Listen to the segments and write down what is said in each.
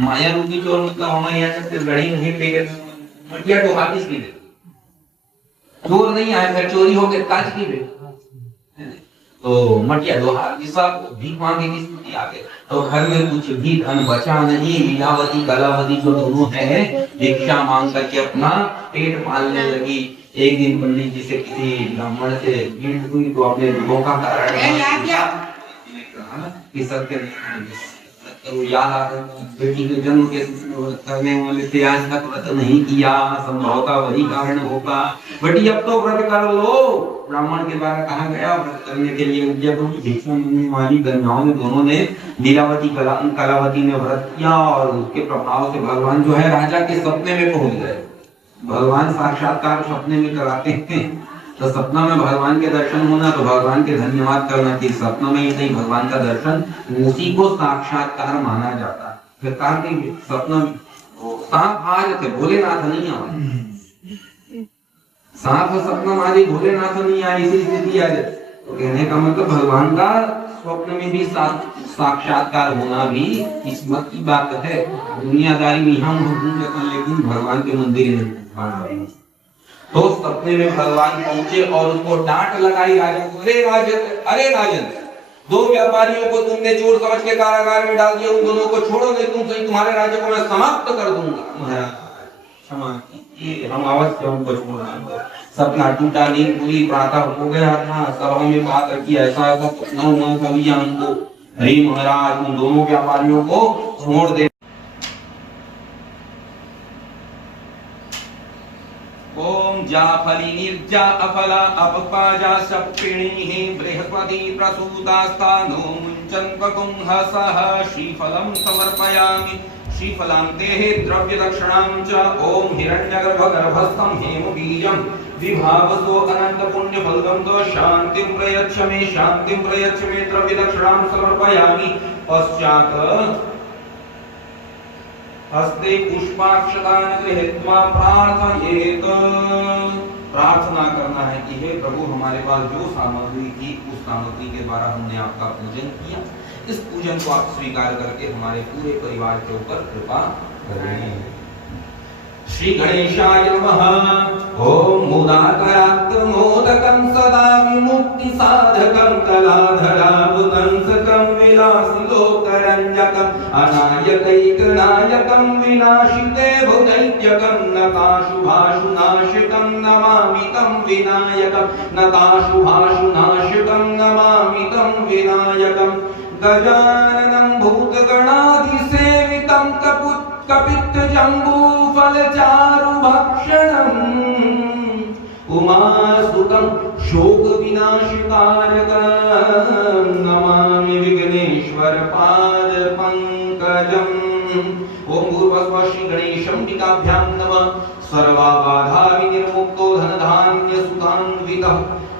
माया रूपी चोर मतलब हमारे यहाँ से लड़ी नहीं लेकर मटिया तो हाथी की चोर नहीं आए, फिर चोरी हो गई काज की बे तो मटिया लोहार की सब भीख मांगे की स्थिति आ गई। तो घर में कुछ भी धन बचा नहीं, लीलावती कलावती जो दोनों है भिक्षा मांग करके अपना पेट पालने लगी। एक दिन पंडित जी से किसी ब्राह्मण से भेंट हुई तो अपने दुखों का कारण कि सबके तो याद आ रहा बेटी के जन्म के करने वाले थे, आज तक व्रत नहीं किया, संभवतः वही कारण होगा। बेटी अब तो व्रत कर लो। ब्राह्मण के द्वारा कहा गया व्रत करने के लिए जब भिक्षा मांगने वाली कन्याओं ने दोनों ने लीलावती कलावती ने व्रत किया और उसके प्रभाव से भगवान जो है राजा के सपने में पहुंच गए। भगवान साक्षात्कार सपने में कराते हैं, तो सपना में भगवान के दर्शन होना तो भगवान के धन्यवाद करना कि सपना में ही नहीं भगवान का दर्शन, उसी को साक्षात्कार माना जाता है। फिर कार्तिक सपना में सांप आ जाते, भोलेनाथ नहीं आए, सांप सपना मारी भोलेनाथ नहीं आए, इसी स्थिति आ जाए। तो कहने का मतलब भगवान का स्वप्न में भी साक्षात्कार होना भी किस्मत की बात है। दुनियादारी में हम लेकिन भगवान के मंदिर में तो सपने में भगवान पहुंचे और उसको डांट लगाई राजा को, अरे राजन, दो व्यापारियों को तुमने चोर समझ के कारागार में डाल दिया, उन दोनों को छोड़ो नहीं तुम सही, तुम्हारे राज्य को मैं समाप्त कर दूंगा। महाराज क्षमा कीजिए, हम अवश्य उनको छोड़ेंगे। सपना टूटा, नींद पूरी, प्रातः हो गया था, सभा में बात रखी, ऐसा ऐसा सपना हुआ कभी हमको, अरे महाराज उन दोनों व्यापारियों को छोड़ दे। ओम जाफली निर्जा अफला अपपाजा सप्पिणीः बृहस्पति प्रसूतास्तानो मुञ्चन्पकुंहसः श्रीफलं समर्पयामि। श्रीफलान्तेः द्रव्यदक्षिणां च ओम हिरण्यगर्भगर्भस्थं हेमबीजं विभावसो अनन्तपुण्यफलदं तो शान्तिं प्रयच्छ मे द्रव्यदक्षिणां समर्पयामि। पश्चात् हस्ते पुष्पाक्षतान गृहीत्वा प्रार्थयेत। प्रार्थना करना है कि हे प्रभु हमारे पास जो सामग्री थी उस सामग्री के द्वारा हमने आपका पूजन किया, इस पूजन को आप स्वीकार करके हमारे पूरे परिवार के ऊपर कृपा करें। श्री गणेशाय नमः। ओम मुदाकरात् मोदकं सदा विमुक्ति साधकं कलाधराभुतं सकं विलासिलोकरञ्जकं अनायकैकनायकं विनाशिते भुदैत्यकं नताशुभाशुनाशकं नमामि तं विनायकं नताशुभाशुनाशकं नमामि तं विनायकं। गजाननं भूतगणाधिसेवितं कपित्थजम्बूफलचारुभक्षणम् उमासुतं शोकविनाशकारकं नमामि विघ्नेश्वर पादपङ्कजम्। ओम भूर्भुवः श्री गणेशाम्बिकाभ्यां नमः। सर्वबाधा विनिर्मुक्तो धनधान्यसुतान्वितः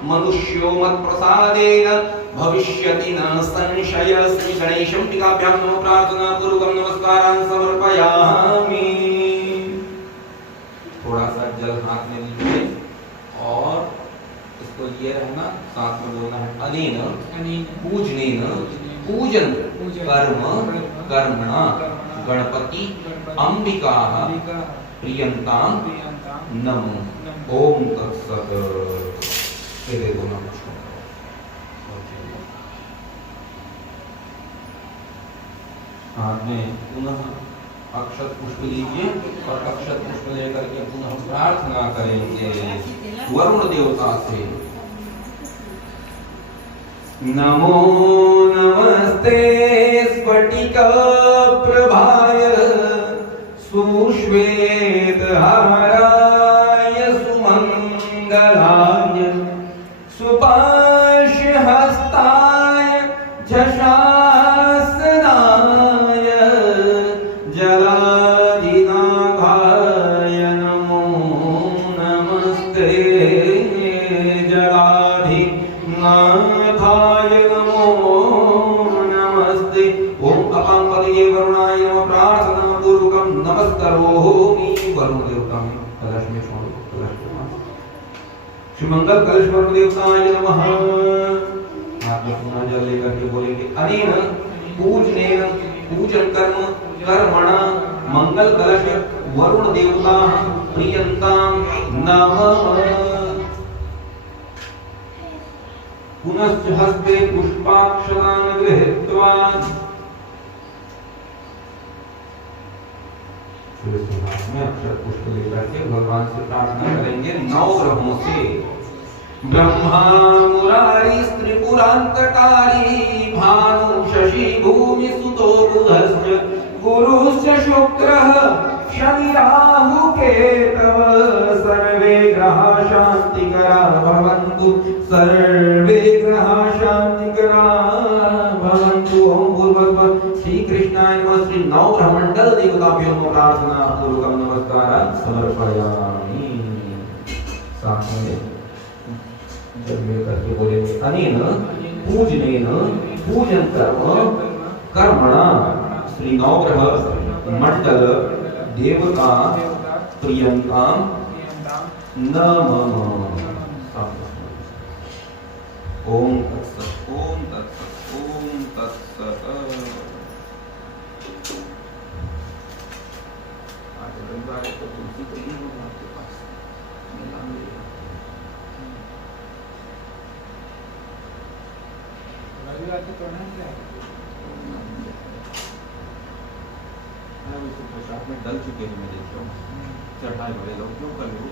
मनुष्यो मत्प्रसादेन भविष्यति न संशय। श्री गणेशाम्बिकाभ्यां नमः। प्रार्थना पूर्वकं नमस्कारान् समर्पयामि। थोड़ा सा जल हाथ में लीजिए और इसको लिए रहना, साथ में बोलना है अनेन पूजनेन पूजन कर्म कर्मणा गणपति अंबिका प्रियंतां नमो। ओम तत्सत। दे दो ना हाथ में पुनः अक्षत पुष्प लीजिए और अक्षत पुष्प लेकर के पुनः प्रार्थना करेंगे वरुण देवता से। नमो नमस्ते स्फटिक प्रभाय सुश्वेतहाराय सुमंगलाय सुपाशहस्ताय झषासनाय जलाधिनाथाय नमो नमस्ते। जलाधिनाथाय नमो नमस्ते। ओम अपांपतये वरुणाय नमः। प्रार्थना पूर्वकं नमस्करोमि वरुण देवता में कलश में छोड़ो, कलश के पास श्री मंगल कलश वरुण देवताय नमः। हाथ में पुनः जल लेकर के बोलेंगे अनेन पूजनेन पूजन कर्म कर्मणा मंगल कलश वरुण देवता प्रियंताम नमः। पुनश्च हस्ते पुष्पाक्षरान् गृहीत्वा में अक्षर पुष्प लेकर के भगवान से प्रार्थना करेंगे 9 ग्रहों से। ब्रह्मा मुरारी त्रिपुरांतकारी भानु शशि भूमि सुतो बुधश्च गुरुश्च शुक्रः शनि राहु केतव सर्वे ग्रहा शांतिकरा भवन्तु सर्वे ग्रहा शांतिकरा भवन्तु। ओम भूर्भुवः श्री कृष्णाय नमः। श्री 9 ग्रहमंडल देवताभ्यो नमः प्रार्थना पूर्वकं नमस्कारं समर्पयामि। साथ में जब में करके बोलेंगे अनेन पूजनेन पूजन कर्म कर्मणा श्री 9 ग्रह मंडल देवता प्रियंका नमः। ओम तत्सत् ओम तत्सत् ओम तत्सत्। आज रविवार है तो तुलसी तो नहीं होगा आपके पास, रविवार की करना क्या है? मैं उसको पोशाक में डल चुके हैं, मैं देखता हूँ चढ़ाई बड़े लोग क्यों कर लो।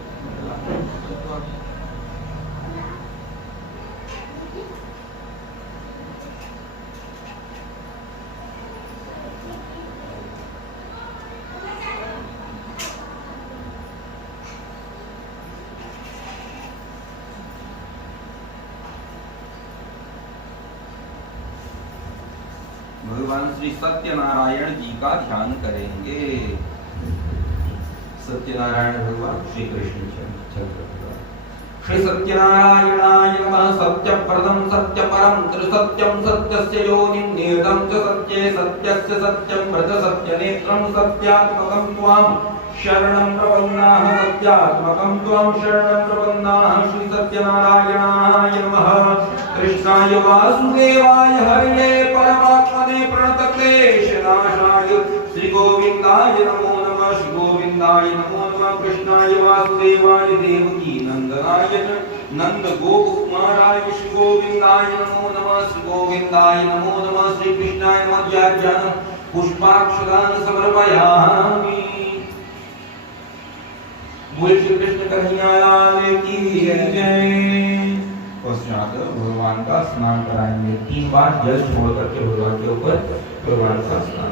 भगवान श्री सत्यनारायण जी का ध्यान करेंगे। सत्यनारायण भगवान श्री कृष्ण चंद्र श्री सत्यनारायणाय नमः। सत्यप्रदं सत्यपरं त्रिसत्यं सत्यस्य योनिं नियतं च सत्ये सत्यस्य सत्यं व्रत सत्यनेत्रं सत्यात्मकं त्वां शरणं प्रपन्नाः सत्यात्मकं त्वां शरणं प्रपन्नाः। श्री सत्यनारायणाय नमः। कृष्णाय वासुदेवाय हरये परमात्मने प्रणतक्लेशनाशाय श्री गोविंदाय नमो नमः। श्री गोविंदाय नमो नमः। कृष्णाय वासुदेवाय देवकी नंदनाय नंद गोकुमाराय श्री गोविंदाय नमो नमः। श्री गोविंदाय नमो नमः। श्री कृष्णाय नमः। ज्ञान पुष्पाक्षरान् समर्पयामि। बोल श्री कृष्ण कन्हैया लाल की जय। पश्चात भगवान का स्नान कराएंगे 3 बार जल छोड़ करके भगवान के ऊपर भगवान का स्नान।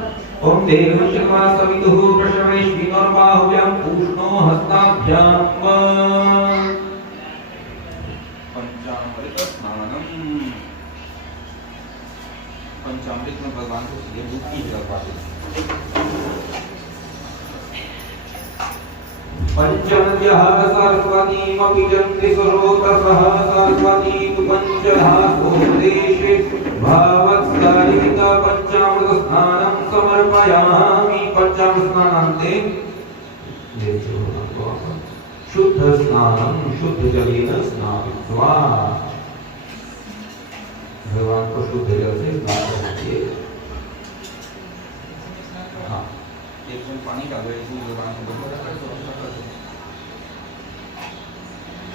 ओम देवशर्मा सवितुः प्रशवेश्विनोर्बाहुभ्यां पूष्णो हस्ताभ्यां पंचामृत स्नानम। पंचामृत में भगवान को सीधे दूध की लगवाते हैं। पंचनद्यः सरस्वतीमपि जन्ति सरोतसः सरस्वती तु पंचधासो देशे भावत्सरित पंचामृत स्नानं समर्पयामि। पंचामृत स्नानान्ते शुद्ध स्नानं शुद्ध जलेन स्नात्वा भगवान को शुद्ध जल से स्नान करिए। हाँ, एक जल पानी डालो, एक भगवान को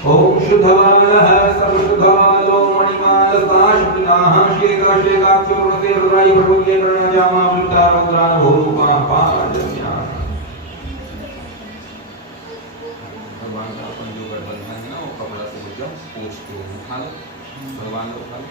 ओम शुद्धवानः सर्वशुद्धालो मणिमालसाश्विनाः श्वेताश्वेताक्षुर्णसे रुद्राय प्रभुये नरजामा वृत्ता रुद्रान् भूरूपा पारजन्या। भगवान का अपन जो गर्दन है ना वो कपड़ा से बुझ जाओ, पोंछ के उठा लो, भगवान को उठा लो।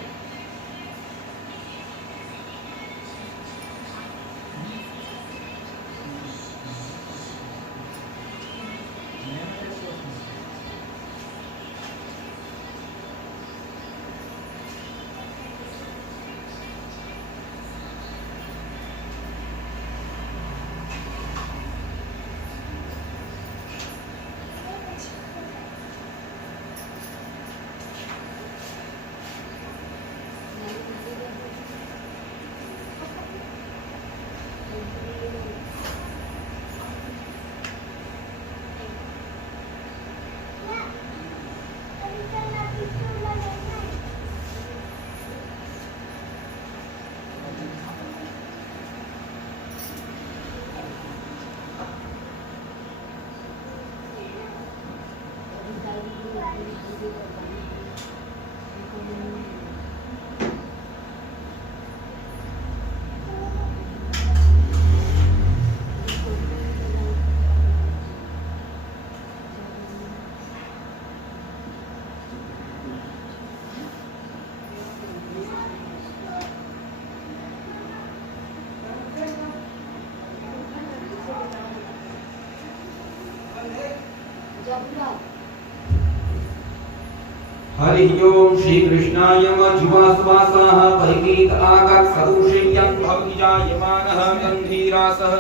हरि ओम श्री कृष्णाय मज्जुवासवासः परिगीत आगत सदुषय्यं भवति जायमानः गंभीरासः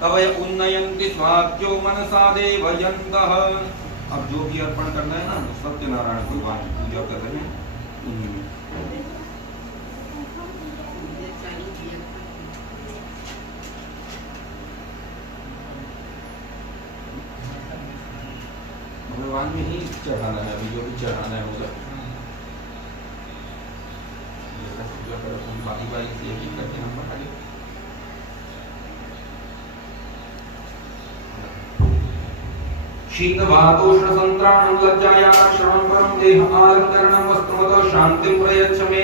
तवय उन्नयन्ति स्वाब्जो मनसा देवयन्तः। अब जो भी अर्पण करना है ना सत्यनारायण भगवान की पूजा कर रहे हैं। भगवान में ही चढ़ाना है, अभी जो भी चढ़ाना है उसे पूजा करो, हम बारी बारी से एक एक करके हम बढ़ाएंगे। शीतवातोष्ण संत्राणं लज्जाया क्षणं परं देह आलंकरणं वस्त्रवत् शान्तिं प्रयच्छ मे।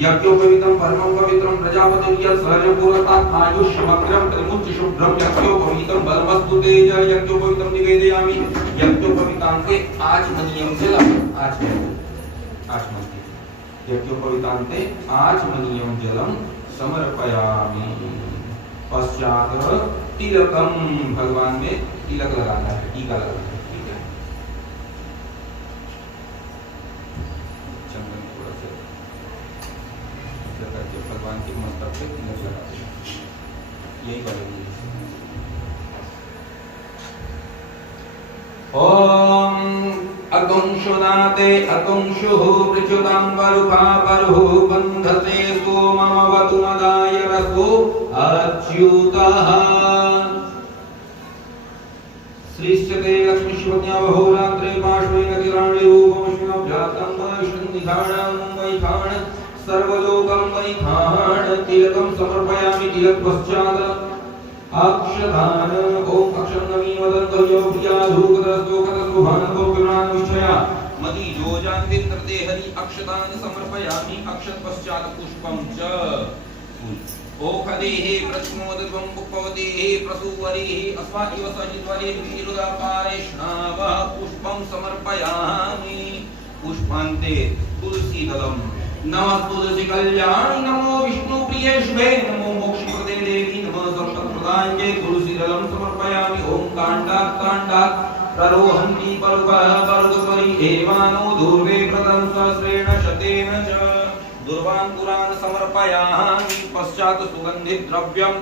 यज्ञोपवीतं परमं पवित्रं प्रजापतिं यत् सहजं पुरस्तात् आयुष्यमग्रं त्रिमुच्च शुभ्रं यज्ञोपवीतं बलमस्तु तेज। यज्ञोपवीतं निवेदयामि। यज्ञोपवीतान्ते आचमनीयं जलम् आचमन्ति। यज्ञोपवीतान्ते आचमनीयं जलं समर्पयामि। पश्चात तिलकम, भगवान में तिलक लगाना है, टीका लगाना है। ठीक है, चंदन थोड़ा से करके भगवान के मस्तक पे तिलक लगाते हैं, यही करेंगे। ओम अगुंशुनाते अगुंशुः प्रचुतां वरुखा वरुः बन्धते सोममवतु मदाय रसो अच्युतः। श्रीश्चते लक्ष्मीश्वन्या बहोरात्रे पार्श्वे नतिराणि रूपमश्विनव्यातं वैष्णनिधाणं वैखाण सर्वलोकं वैखाण। तिलकं समर्पयामि। तिलक पश्चात् अक्षदान। ओम अक्षरनमी मदन्तयो प्रिया धूपदस्तोकतसुभानवो विमृणान्विष्ठया मदि योजान्तिं कृते हरि अक्षदान समर्पयामि। अक्षत पश्चात् पुष्पं च। ओखदेः प्रथमोदत्वं पुष्पवतेः प्रसूवरेः अस्मा इव सजित्वरे वीरुदापारेष्णावः पुष्पं समर्पयामि। पुष्पान्ते तुलसीदलम्। नमः तुलसी कल्याणी नमो विष्णुप्रिये शुभे नमो मोक्षप्रदे देवी नमः संपत्प्रदायिके तुलसीदलं समर्पयामि। ओम काण्डात् काण्डात् प्ररोहन्ति पर्वः पर्वतपरि एवानो दूर्वे प्रदं सहस्रेण शतेन च। दुर्वाङ्कुरान् समर्पयामि। पश्चात् सुगन्धित द्रव्यम्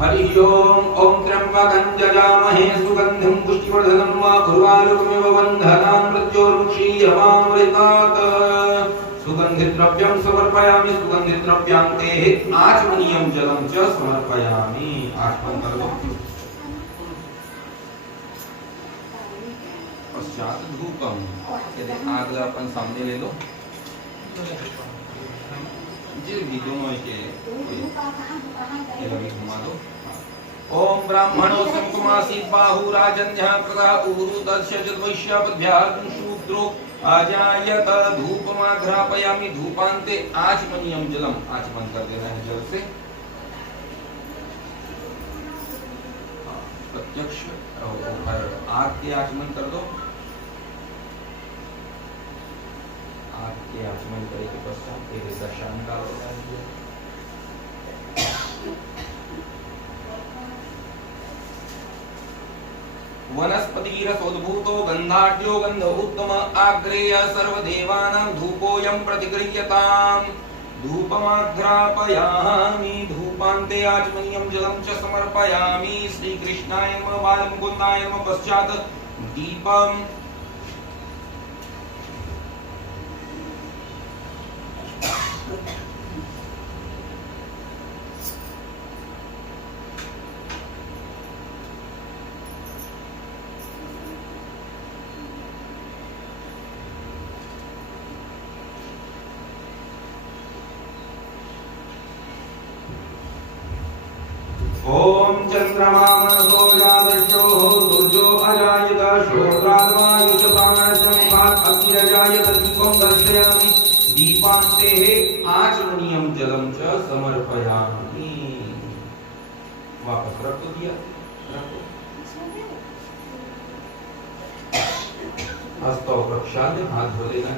हरि ओम ओम त्र्यंबकं जजामहे सुगंधिं पुष्टिवर्धनं वा उर्वारुकमिव बन्धनान् मृत्योर्मुक्षीयमामृतात्। सुगन्धित द्रव्यं समर्पयामि। सुगन्धित द्रव्यान्ते आचमनीयं जलं च समर्पयामि। आचमन कर लो। पश्चात धूपम। आग अपन सामने ले लो जी, दोनों के घुमा दो। ओम ब्राह्मणो संकुमासी बाहु राजन्यः प्रदा उरु दर्शयद्वैश्यपद्भ्यां शूद्रो आजायत। धूपमाघ्रापयामि। धूपान्ते आचमनीयं जलम। आचमन कर देना है जल से। प्रत्यक्ष आग के आचमन कर दो। आग के आचमन करे के पश्चात एक ऐसा शानदार होता है। वनस्पतिरसोद्भूतो गन्धाढ्यो गन्ध उत्तम आग्रेय सर्वदेवानां धूपोऽयं प्रतिगृह्यताम्। धूपमाघ्रापयामि। धूपान्ते आचमनीयं जलं च समर्पयामि। श्रीकृष्णाय नमः बालमुकुन्दाय नमः। पश्चात् दीपम् दुर्जो अजायत श्रोत्राद्वायुषतानशंभात् अग्निरजायत दीपं दर्शयामि दीपान्ते आचमनीयं जलं च समर्पयामि। वापस रख तो दिया, रखो। हस्तो प्रक्षाल्य हाथ धो लेना है।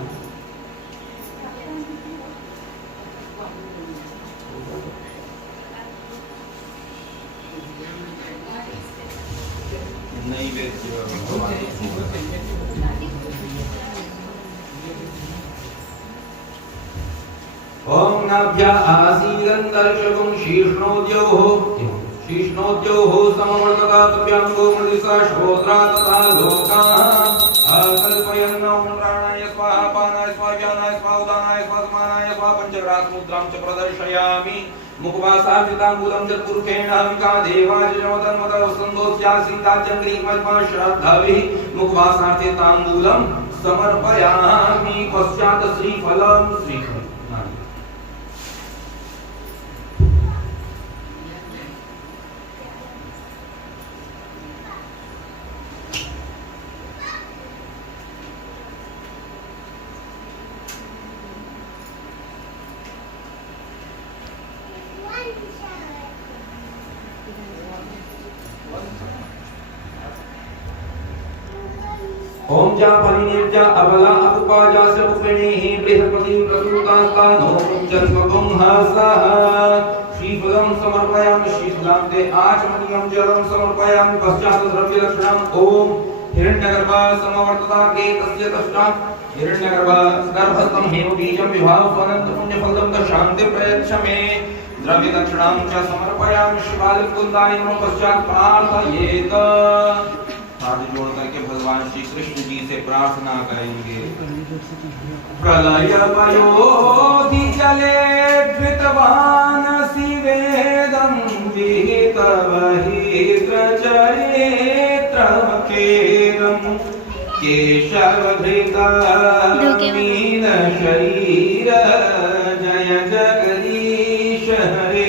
ओम नाभ्या आसीदं दर्शकं शीर्ष्णोद्योः समवर्तता तप्यांगो मृदिसा श्रोत्रा तथा लोकाः अकल्पयन् ओम प्राणाय स्वाहा पानाय स्वाहा व्यानाय स्वाहा उदानाय स्वाहा समानाय स्वाहा पंचग्रास मुद्रां च प्रदर्शयामि मुखवासाचितांबुलं च पुरुषेण विका देवाय जमतन्मत संदोस्यासीताचंद्रिमल्पा श्रद्धाभिः मुखवासार्थे तांबूलं समर्पयामि पश्चात् श्रीफलं श्रीफलं ओम जा फलिनिर्जा अबला अपुपाजा सपुष्णेहि बृहस्पतिं प्रसूतास्तानो जन्मकं हसः श्रीफलं समर्पयामि शीतलान्ते आचमनीयं जलं समर्पयामि पश्चात् द्रव्यलक्षणम् ओम हिरण्यगर्भः समवर्तताग्रे तस्य तष्टात् हिरण्यगर्भस्थं हेमबीजं विभाव स्वनन्त पुण्यफलं च शान्ति प्रयच्छ मे द्रव्यलक्षणं च समर्पयामि शिवालिकुन्दाय नमः पश्चात् प्रार्थयेत। हाथ जोड़ करके भगवान श्री कृष्ण जी से प्रार्थना करेंगे। प्रलयमयोधि जले धृतवानसि वेदं विहितवहित्रचरित्रमकेरं केशवधृतमीन शरीर जय जगदीश हरे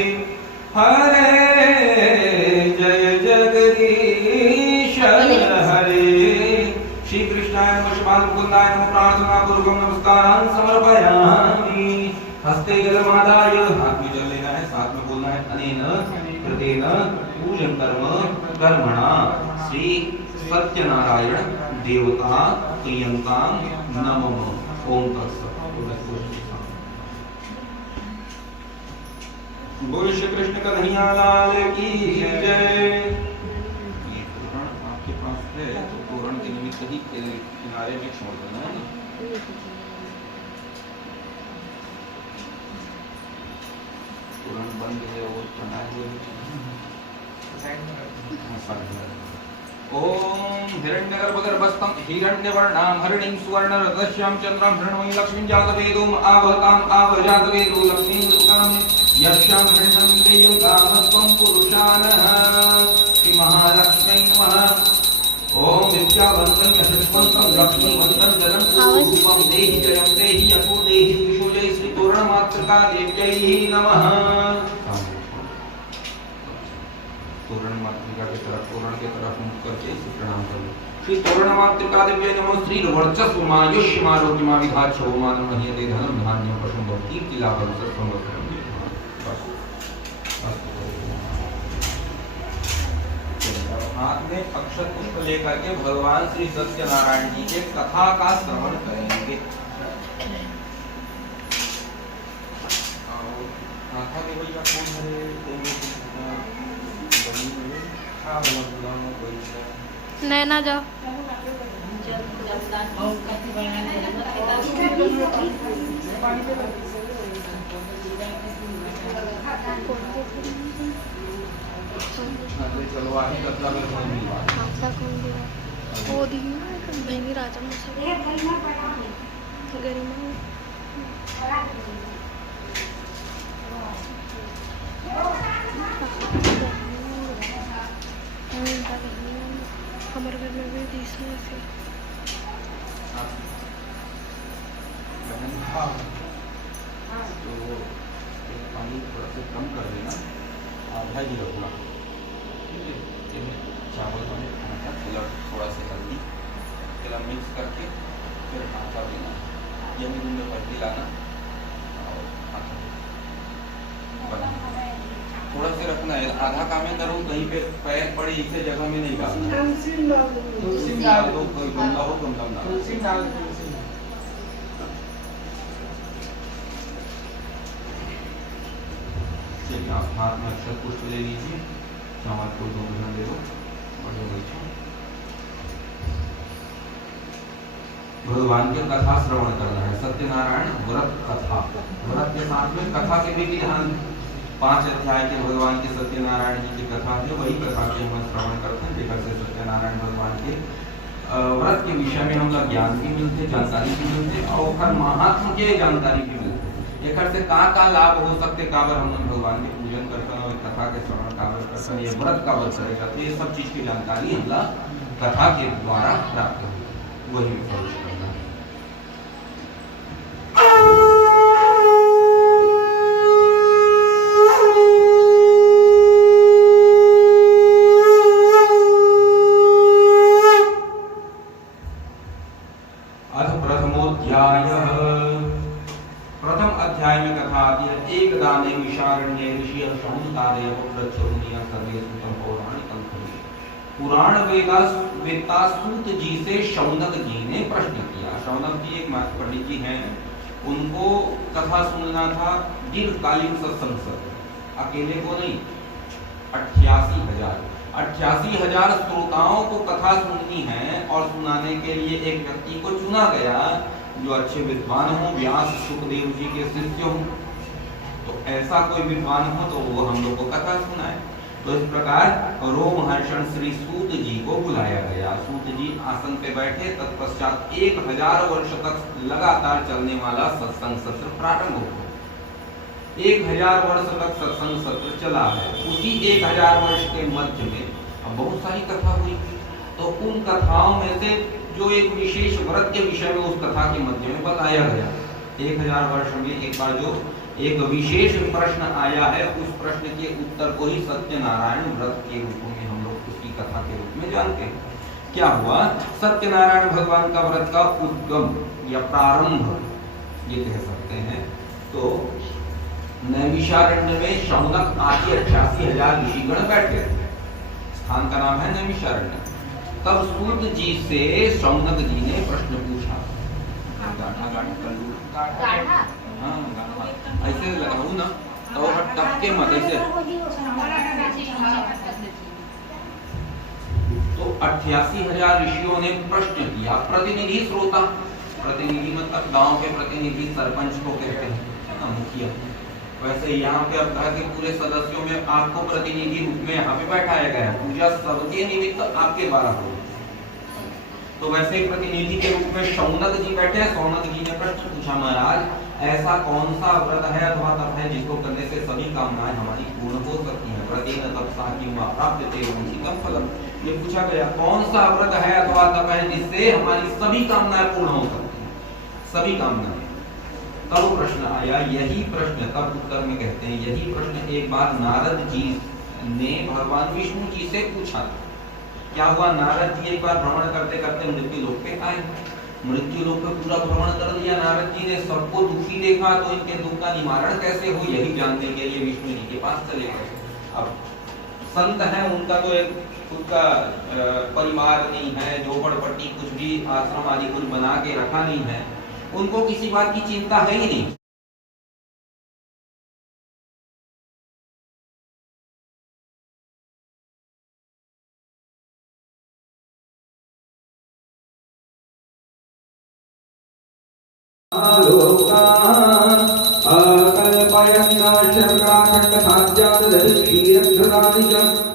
हरे जय जगदीश हरे। श्री कृष्णाय नमः शिवालकुन्दाय नमः प्रार्थना पूर्वक नमस्कारान् समर्पयामि। हस्ते जलमादाय हाथ में जल लेना है, साथ में बोलना है अनेन कृतेन पूजन कर्म कर्मणा श्री सत्यनारायण देवता प्रियंकां नमः। ओम तत्सत्। बोल श्री कृष्ण कन्हैया लाल की जय। आपके पास है तो तोरण के निमित्त ही किनारे में छोड़ देना है। तोरण बंद है वो बनाए हुए ओम हिरण्यगर्भगर्भस्थं हिरण्यवर्णां हरिणीं सुवर्णरथस्यां चन्द्रां हिरण्मयीं लक्ष्मीं जातवेदोम आवहतां आवजातवेदो लक्ष्मीं मृतकां यस्यां हिरण्यं कामस्त्वं पुरुषानः श्री महालक्ष्मी नमः। ओम विद्यावन्तं यशस्वन्तं लक्ष्मीवन्तं जनं रूपं देहि जयं देहि यशो देहि विशो जय श्री तोरणमातृका देव्यै नमः। तोरण मातृका की तरफ तोरण के तरफ मुख करके प्रणाम करो। श्री तोरण मातृका देव्यै नमः। श्री वर्चस्वमायुष्यमारोग्यमा विधाच्छोमानं मह्यते धनं धान्यं पशुं भक्ति लाभं सर्वं। हाथ में अक्षत पुष्प लेकर के भगवान श्री सत्यनारायण जी के कथा का श्रवण करेंगे। कथा के भैया कौन है? नैना जाओ। चलो आगे कतला में आशा कौन दिया? वो दी ना बहनी राजा मुझसे गरिमा हमारे घर में भी 20 में से तो पानी थोड़ा सा कम कर देना, आधा ही रखना। चावल पानी खाना तेरा मिक्स करके फिर आटा देना, यही रूम में भर दिलाना और आटा बनाना। थोड़ा सा रखना है, आधा काम में करो, कहीं पे पैर पड़े इसे जगह में नहीं डालना। तुलसी डाल दो, कोई गंदा हो गंदा डाल, तुलसी डाल दो। चलिए आप हाथ में अक्षत पुष्प ले लीजिए, चावल को 2 मिनट दे दो और भगवान की कथा श्रवण करना है। सत्यनारायण व्रत कथा, व्रत के साथ में कथा के भी ध्यान। 5 अध्याय के भगवान के सत्यनारायण जी की कथा है, वही कथा के हम श्रवण करते हैं। जेकर से सत्यनारायण भगवान के व्रत के विषय में हमला ज्ञान भी मिलते, जानकारी भी मिलते और महात्म के जानकारी भी मिलते। एकर से का लाभ हो सकते, काबर हम भगवान के पूजन करते हैं, कथा के श्रवण काबर करते हैं, ये व्रत काबर करेगा, तो ये सब चीज की जानकारी हमला कथा के द्वारा प्राप्त होगी, वही में प्रवेश करना है। प्रथम अध्याय में कथा आती है। एक दाने विशारण्ये ऋषि शौनकादयः प्रचुरनीय सर्वे सूतं पौराणिकं खलु। पुराण वेता सूत जी से शौनक जी ने प्रश्न किया। शौनक जी एक पंडित जी हैं, उनको कथा सुनना था दीर्घकालीन सत्संग से, अकेले को नहीं, 88,000 श्रोताओं को कथा सुननी है और सुनाने के लिए एक व्यक्ति को चुना गया जो अच्छे विद्वान हो, व्यास सुखदेव जी के शिष्य हो। तो ऐसा कोई विद्वान हो तो वो हम लोग को कथा सुनाए। तो इस प्रकार रोमहर्षण श्री सूत जी को बुलाया गया। सूत जी आसन पे बैठे, तत्पश्चात 1000 वर्ष तक लगातार चलने वाला सत्संग सत्र प्रारंभ हुआ। 1000 वर्ष तक सत्संग सत्र चला है। उसी 1000 वर्ष के मध्य में अब बहुत सारी कथा हुई, तो उन कथाओं में से जो एक विशेष व्रत के विषय में उस कथा के मध्य में बताया गया। 1000 वर्ष में एक बार जो एक विशेष प्रश्न आया है, उस प्रश्न के उत्तर को ही सत्यनारायण व्रत के रूप में हम लोग उसकी कथा के रूप में जानते हैं। क्या हुआ, सत्यनारायण भगवान का व्रत का उद्गम या प्रारंभ ये कह सकते हैं। तो नैमिषारण्य में शौनक आदि 88,000 ऋषिगण बैठे, स्थान का नाम है नैमिषारण्य। तब सूत जी से शौनक जी ने प्रश्न पूछा। ऐसे लगाऊ ना तो टपके मत ऐसे। तो 88,000 ऋषियों ने प्रश्न किया। प्रतिनिधि श्रोता, प्रतिनिधि मतलब गांव के प्रतिनिधि, सरपंच को कहते हैं ना, मुखिया। वैसे यहाँ पे अब कहा कि पूरे सदस्यों में आपको प्रतिनिधि रूप में यहाँ पे बैठाया गया है, पूजा सबके निमित्त आपके द्वारा हो। तो वैसे ही प्रतिनिधि के रूप में शौनक जी बैठे। शौनक जी ने प्रश्न पूछा, महाराज ऐसा कौन सा व्रत है अथवा तप है जिसको करने से सभी कामनाएं हमारी पूर्ण हो सकती हैं? व्रतेन तपसा किंवा प्राप्यते वंचितम फलम। ये पूछा गया कौन सा व्रत है अथवा तप है जिससे हमारी सभी कामनाएं पूर्ण हो सकती हैं, सभी कामनाएं। तब प्रश्न आया, यही प्रश्न तब उत्तर में कहते हैं, यही प्रश्न एक बार नारद जी ने भगवान विष्णु जी से पूछा था। क्या हुआ, नारद जी एक बार भ्रमण करते करते मृत्यु लोक पे आए। मृत्यु लोक पे पूरा भ्रमण कर लिया नारद जी ने, सबको दुखी देखा, तो इनके दुख का निवारण कैसे हो यही जानने के लिए विष्णु जी के पास चले गए। अब संत है, उनका तो एक खुद का परिवार नहीं है, झोपड़पट्टी कुछ भी आश्रम आदि कुछ बना के रखा नहीं है, उनको किसी बात की चिंता है ही नहीं।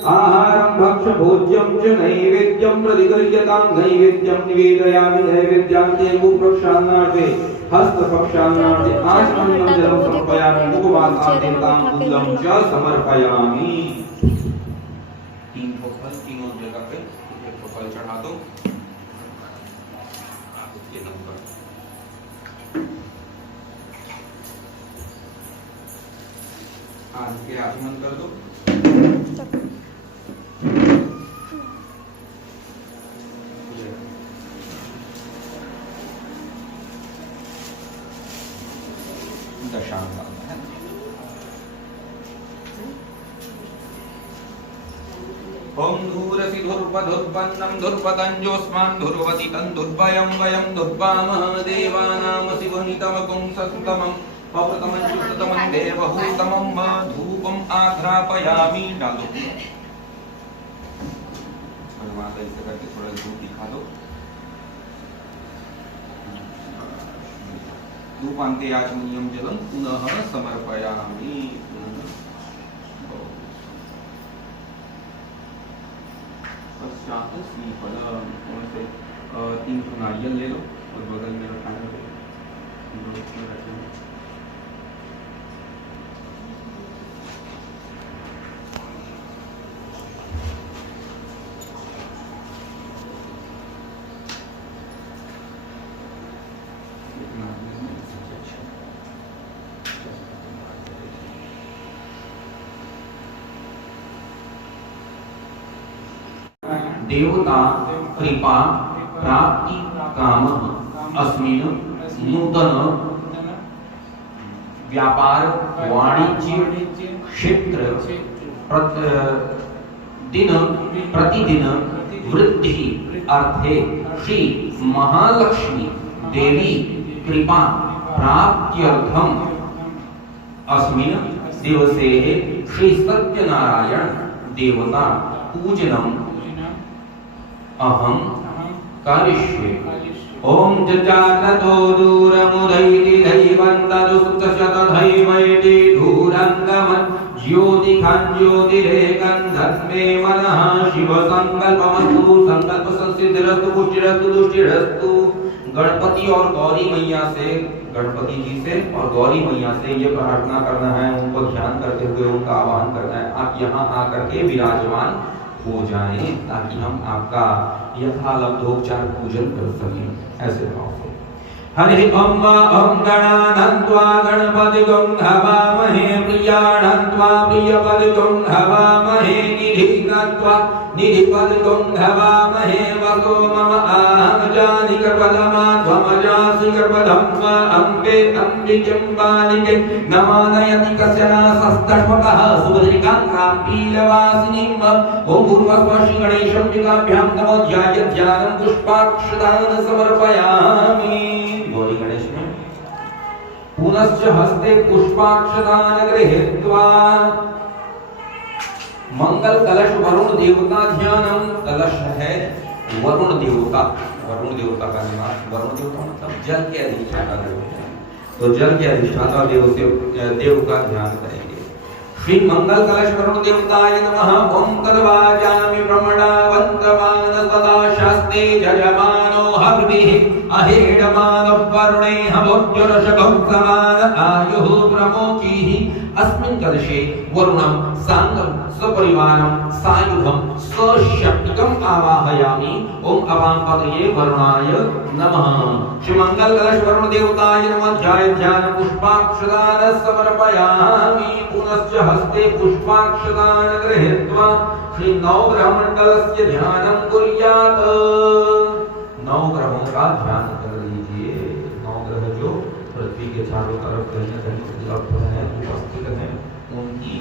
आहारं भक्ष्य भोज्यं च नैवेद्यं प्रतिगृह्यतां नैवेद्यं निवेदयामि नैवेद्यां ते मुखप्रक्षालनार्थे हस्तप्रक्षालनार्थे आचमनीयं जलं समर्पयामि मुखवासान्ते ताम्बूलं च समर्पयामि। 3 फल तीनों जगह पे एक फल चढ़ा दो। उसके नंबर आज के आचमन कर दो। परेशान करना है। ओम धूरसि धुर्पधुर्पन्नं धुर्पतञ्जोऽस्मान् धुर्वति तन्दुर्भयं वयं धुर्वामः देवानामसि वनितमकुं सततमं पवृतमं शुद्धतमं देवहूतमं धूपम् आघ्रापयामि। डालो माता इसे करके थोड़ा धूप दिखा दो। धूपान्ते आचमनीयं जलं पुनः समर्पयामि। श्रीफल से 3 नारियल ले लो और बगल में रखाना है। देवता कृपा प्राप्ति काम अस्मिन् नूतन व्यापार वाणिज्य क्षेत्र प्रतिदिन वृद्धि अर्थे श्री महालक्ष्मी देवी कृपा प्राप्त्यर्थम अस्मिन् दिवसे श्री सत्यनारायण देवता पूजनम अहम करिष्ये। ओम जजानतो दूरमुदैति दैवन्तदुस्तशतधैवैति धूरङ्गमन् ज्योतिखान् ज्योतिरेकं धत्मे मनः शिवसङ्कल्पमस्तु संकल्पसंसिद्धिरस्तु पुष्टिरस्तु तुष्टिरस्तु। गणपति और गौरी मैया से, गणपति जी से और गौरी मैया से ये प्रार्थना करना है, उनको ध्यान करते हुए उनका आवाहन करना है। आप यहाँ आकर के विराजमान हो जाएं ताकि हम आपका यथालब्धोपचार पूजन कर सकें। ऐसे भाव से हरि ओम गणानन्त्वा गणपतिगं हवामहे प्रियाणन्त्वा प्रियपतिगं हवामहे निधिनन्त्वा निधिपतिगं हवामहे वसो मम आहं जानिकर्पदमाध्वमजासि कर्पदं वा अम्बे अम्बिकें बालिके नमानयति कस्यनासस्तष्मकः सुभद्रिकाङ्कां पीलवासिनीं ॐ पूर्वस्पर्शि गणेशं जिगाभ्यां नमो ध्यानं पुष्पाक्षदान समर्पयामि। गौरी गणेश में पुनश्च हस्ते पुष्पाक्षदान गृहीत्वा मंगल कलश वरुण देवता ध्यानम। कलश है वरुण देवता, वरुण देवता का निवास। वरुण देवता मतलब जल के अधिष्ठाता देव है, तो जल के अधिष्ठाता देव का ध्यान करेंगे। श्री मंगल कलश वरुण देवताय नमः। ओम तद्वाजामि ब्रह्मणावन्तमान सदा शास्ते जयमानो हविः अहेडमान वरुणे हवोज्ज्वलशकं समान आयुः प्रमोचिः। अस्मिन् कलशे वरुणं सांगं सपरिवारं सायुधं सशक्तिकम् आवाहयामि। ओम अवामपतये वरुणाय नमः। श्री मंगल कलश वरुण देवताय नमः। ध्यान पुष्पाक्षदान समर्पयामि। पुनश्च हस्ते पुष्पाक्षदान गृहीत्वा श्री नवग्रह मंडलस्य ध्यानं कुर्यात्। नवग्रहों का ध्यान कर लीजिए। नवग्रह जो पृथ्वी के चारों तरफ कहीं न कहीं उपस्थित हैं, उनकी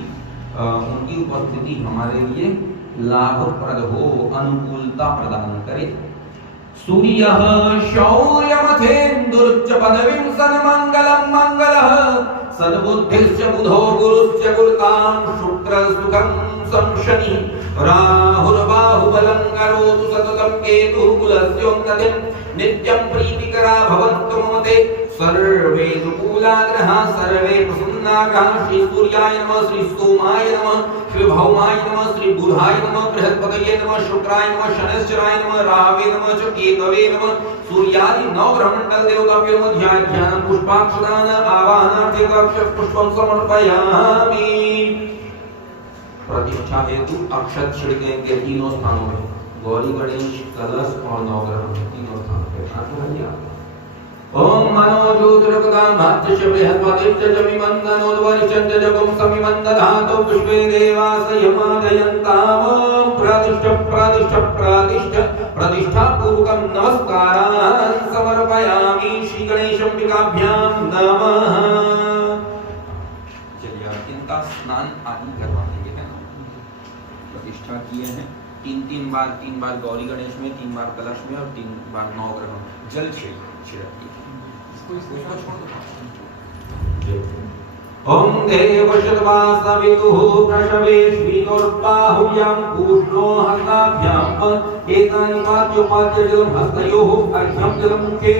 उपस्थिति हमारे लिए लाभप्रद हो, अनुकूलता प्रदान करे। सूर्यः शौर्यमथेन्दुर्च पदवीं सन्मङ्गलं मंगलः सद्बुद्धिश्च बुधो गुरुश्च गुरुतां शुक्रसुखं संशनि राहुर्बाहुबलं करोतु सततं केतुः कुलस्योन्नतिं नित्यं प्रीतिकरा भवन्तु मम ते सर्वे अनुकूलाग्रहाः सर्वे प्रसन्नाग्रहाः। श्री सूर्याय नमः, श्री सोमाय नमः, श्री भौमाय नमः, श्री बुधाय नमः, बृहस्पतये नमः, शुक्राय नमः, शनैश्चराय नमः, राहवे नमः च केतवे नमः। सूर्यादि नवग्रह मंडल देवताभ्यो नमः। ध्यान पुष्पाक्षदान आवाहनार्थे पुष्पं समर्पयामि। प्रतिष्ठा हेतु अक्षत छिड़केंगे तीनों स्थानों में, गौरी गणेश कलश और नवग्रह तीनों स्थानों पे। ओम मनो ज्योतिर्गतामात्य बृहस्पतिश्च जमिमन्दनोद्वर्षञ्च जगं समिमन्दधातो विश्वे देवास यमादयन्ताम्। प्रतिष्ठापूर्वकं नमस्कारान् समर्पयामि। श्री गणेशाम्बिकाभ्यां नमः। प्रतिष्ठा किए हैं। 3 बार गौरी गणेश में, 3 बार कलश में और 3 बार नवग्रह जल छिड़कती है। इसको छोड़ दो। ओम देव शतवासवितुः प्रशवेश्विनोर्बाहुभ्यां पूष्णो हस्ताभ्याम् एतानि पाद्योपाद्य जलम् हस्तयोः अर्घ्यं जलं मुखे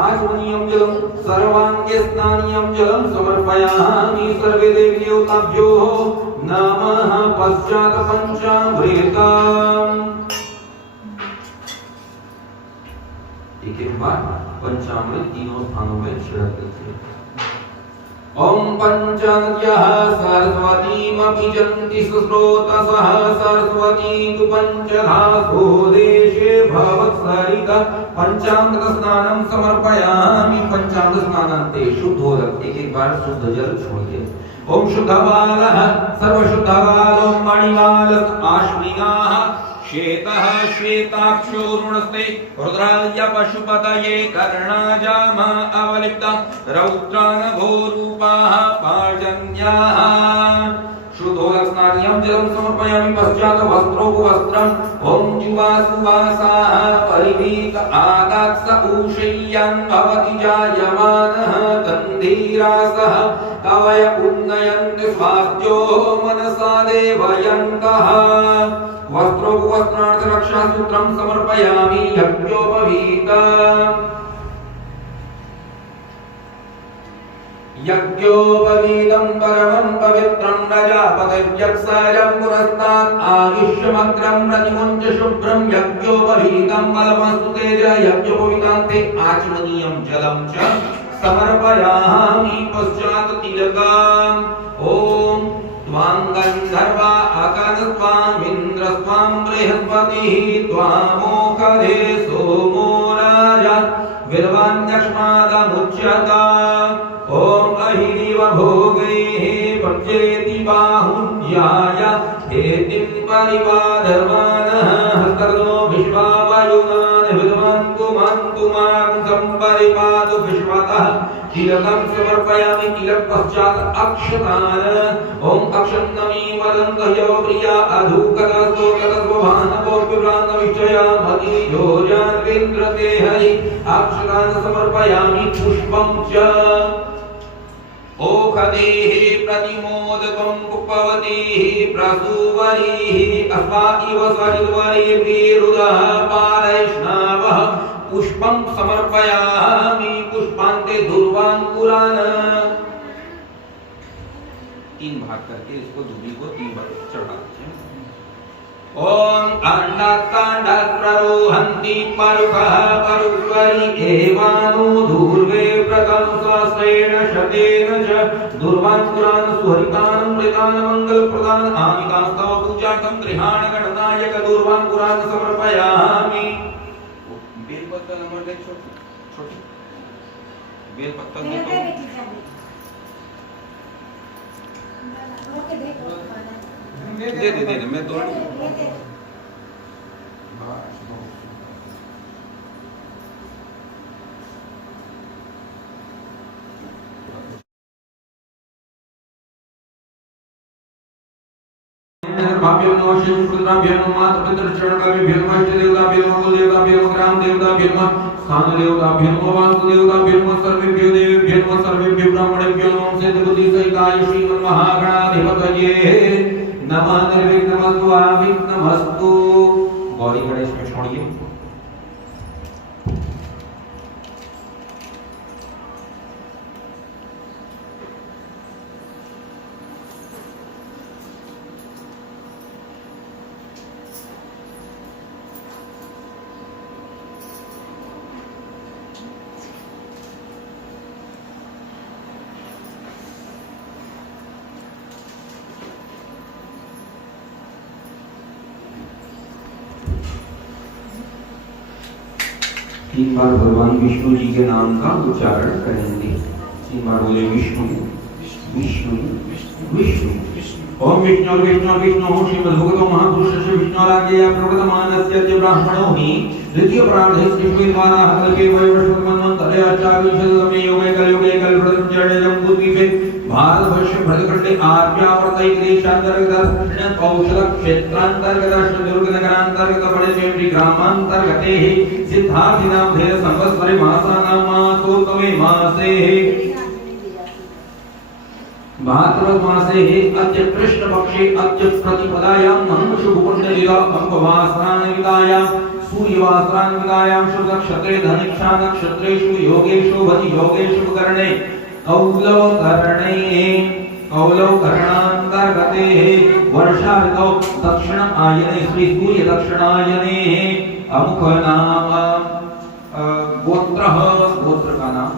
आचमनीयं जलं सर्वाङ्गे स्नानीयं जलं समर्पयामि सर्वे देवी देवताभ्यो नमः। पश्चात् पंचामृतम् एक बार पंचामृत तीनों स्थानों में छिड़क देते हैं। ओम पंचाद्यः सरस्वतीमपि जन्ति सुस्रोतसः सरस्वती तु पंचधासो देशे भवत्सरिता पंचामृत स्नानं समर्पयामि। पंचामृत स्नानान्ते शुद्ध हो रखते एक बार शुद्ध जल छोड़ दे। ओम शुद्धबालः सर्वशुद्धबालो मणिमालक आश्विनाः श्वेतः श्वेताक्षो ऋणस्ते रुद्राय पशुपतये कर्णाजाम अवलिप्ता रौद्रानभो रूपाः पार्जन्याः। शुद्धोदस्नानीयं जलं समर्पयामि। पश्चात् वस्त्रोपवस्त्रम् ओम जीवासुवासाः परिवीत आदात्स ऊषय्यान् भवति जायमानः गन्धीरासः कवय उन्नयन्ति स्वाद्यो मनसा देवयन्तः। वस्त्रोपवस्त्रार्थ रक्षासूत्रं समर्पयामि। यज्ञोपवीतं परमं पवित्रं प्रजापतिर्यक्षायं पुरस्तात् आयुष्यमग्रं प्रतिमुञ्च शुभ्रं यज्ञोपवीतं बलमस्तु तेज यज्ञोपवीतान्ते आचमनीयं जलं च समर्पयामि। पश्चात् तिलकम् ओम त्वां गन्धर्वा अकस्त्वामिन्द्रस्त्वां बृहस्पतिः त्वामोखधे सोमो राजा विद्वान्यक्ष्मादमुच्यता। ओम अहिदिव भोगैः पच्येति बाहुन्याय हेतिं परिवारमानः हस्तर्नो विश्वावयुनान् विद्वान् कुमां सम्परिपादु विश्वतः। तिलकं समर्पयामि। तिलक पश्चात् अक्षतान् ओम अक्षन्नमी वदन्तयो प्रिया अधूकतस्तो ततस्वभानवो विभ्रान्तविषयामति योजान्विन्द्रते हरि। अक्षतान् समर्पयामि। पुष्पं च ओखदेः प्रतिमोदकं पुष्पवतीः प्रसूवरीः अस्मा इव सरिद्वरीर्विरुदः पालैष्णवः। पुष्पं समर्पयामि। पुष्पान्ते दुर्वांकुरान् 3 भाग करके इसको दूबी को 3 बार चढ़ाते हैं। ओम अंडाकांडात् प्ररोहन्ति परुखः परुक्वरी एवानो दूर्वे प्रतं सहस्रेण शतेन च दुर्वांकुरान् सुहरितान् मृतान् मंगलप्रदान् आमिकास्तव पूजार्थं गृहाण गणनायक दुर्वांकुरान् समर्पयामि। बेलपत्र नंबर दे छोटी बेलपत्र दे तो दे मैं तो भाभ्यो नमः शिवपुत्राभ्यो नमः मातृपितृचरणकाभ्यो नमः इष्टदेवताभ्यो नमः कुलदेवताभ्यो नमः ग्रामदेवताभ्यो नमः स्थानदेवताभ्यो नमः वास्तुदेवताभ्यो नमः सर्वेभ्यो देवेभ्यो नमः सर्वेभ्यो ब्राह्मणेभ्यो नमः सिद्धबुद्धिसहिताय श्रीमन्महागणाधिपतये नमः। निर्विघ्नमस्तु अविघ्नमस्तु। गौरी गणेश में छोड़िए। तीन बार भगवान विष्णु जी के नाम का उच्चारण करेंगे। 3 बार बोले विष्णु विष्णु विष्णु। ओम विष्णु विष्णु विष्णु श्रीमद्भगवतो महापुरुषस्य विष्णुराज्ञया प्रवर्तमानस्य च ब्राह्मणो हि द्वितीय प्रार्थे श्रीवेदवाराः कल्पे वैवस्वतमन्वन्तरे अष्टाविंशतितमे योगे कलयुगे कल्पप्रदं जडजं बुद्धिपे भारतवर्ष भरतखंडे आर्यावर्त देशांतर्गत कौशल क्षेत्रांतर्गत दुर्ग नगरांतर्गत बड़े ग्रामांतर्गते सिद्धार्थि नाम धेर संवत्सरे मासानां मासोत्तमे मासे भाद्रपद मासे अद्य कृष्ण पक्षे अद्य प्रतिपदायां नमः शुभ पुण्यदिवा अंकवासरान्वितायां सूर्यवासरान्वितायां शुभ नक्षत्रे धनिष्ठा नक्षत्रेषु योगेषु भजि योगेषु करणे कौलव करणांतर्गते वर्षा ऋतौ दक्षिण आयने श्री सूर्य दक्षिणायने अमुख नाम गोत्र का नाम